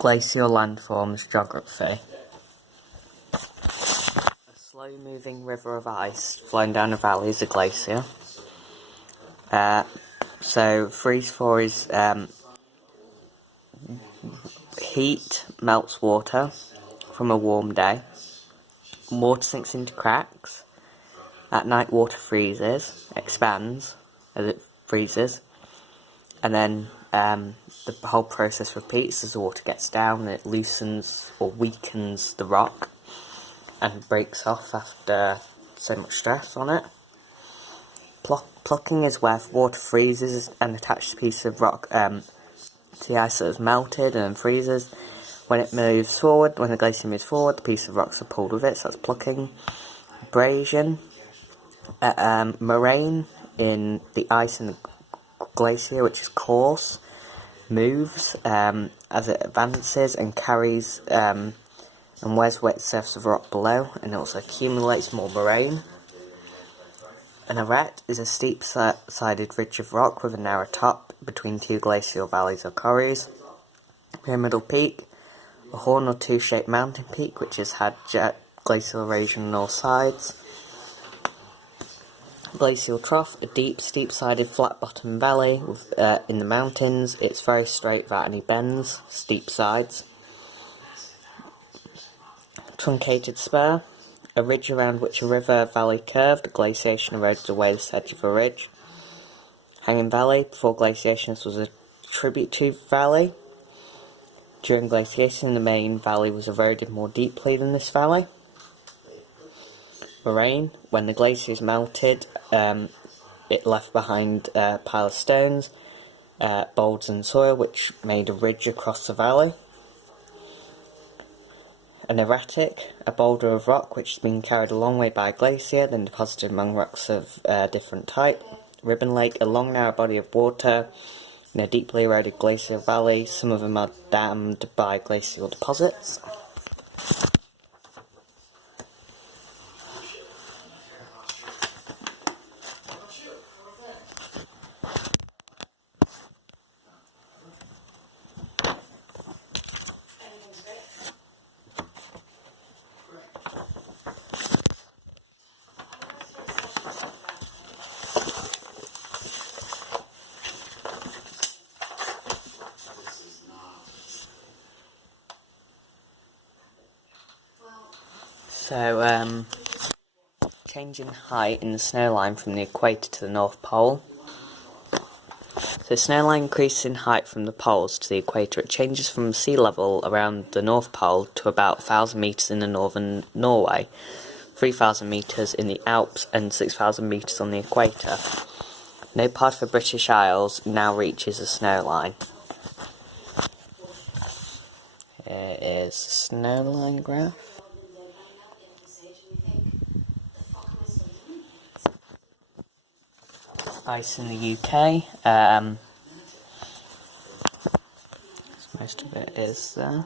Glacial landforms geography. A slow-moving river of ice flowing down a valley is a glacier. So freeze-thaw is heat melts water from a warm day. Water sinks into cracks. At night, water freezes, expands as it freezes, and then the whole process repeats as the water gets down, and it loosens or weakens the rock and breaks off after so much stress on it. Plucking is where water freezes and attaches a piece of rock to the ice that has melted and then freezes. When it moves forward, when the glacier moves forward, the piece of rocks are pulled with it, so that's plucking. Abrasion. Moraine in the ice in the glacier, which is coarse, moves as it advances and carries and wears wet surface of rock below, and also accumulates more moraine. An arête is a steep-sided ridge of rock with a narrow top between two glacial valleys or corries. Pyramidal peak, a horn or two-shaped mountain peak which has had glacial erosion on all sides. Glacial trough, a deep, steep-sided, flat-bottomed valley in the mountains. It's very straight without any bends, steep sides. Truncated spur, a ridge around which a river valley curved. The glaciation eroded away the edge of a ridge. Hanging valley, before glaciation this was a tributary valley. During glaciation the main valley was eroded more deeply than this valley. Moraine, when the glaciers melted, it left behind a pile of stones, boulds and soil, which made a ridge across the valley. An erratic, a boulder of rock which has been carried a long way by a glacier, then deposited among rocks of different type. Ribbon Lake, a long narrow body of water in a deeply eroded glacial valley. Some of them are dammed by glacial deposits. So, change in height in the snow line from the equator to the North Pole. So the snow line increases in height from the poles to the equator. It changes from sea level around the North Pole to about 1,000 metres in the northern Norway, 3,000 metres in the Alps and 6,000 metres on the equator. No part of the British Isles now reaches a snow line. Here is the snow line graph. Ice in the UK, most of it is there.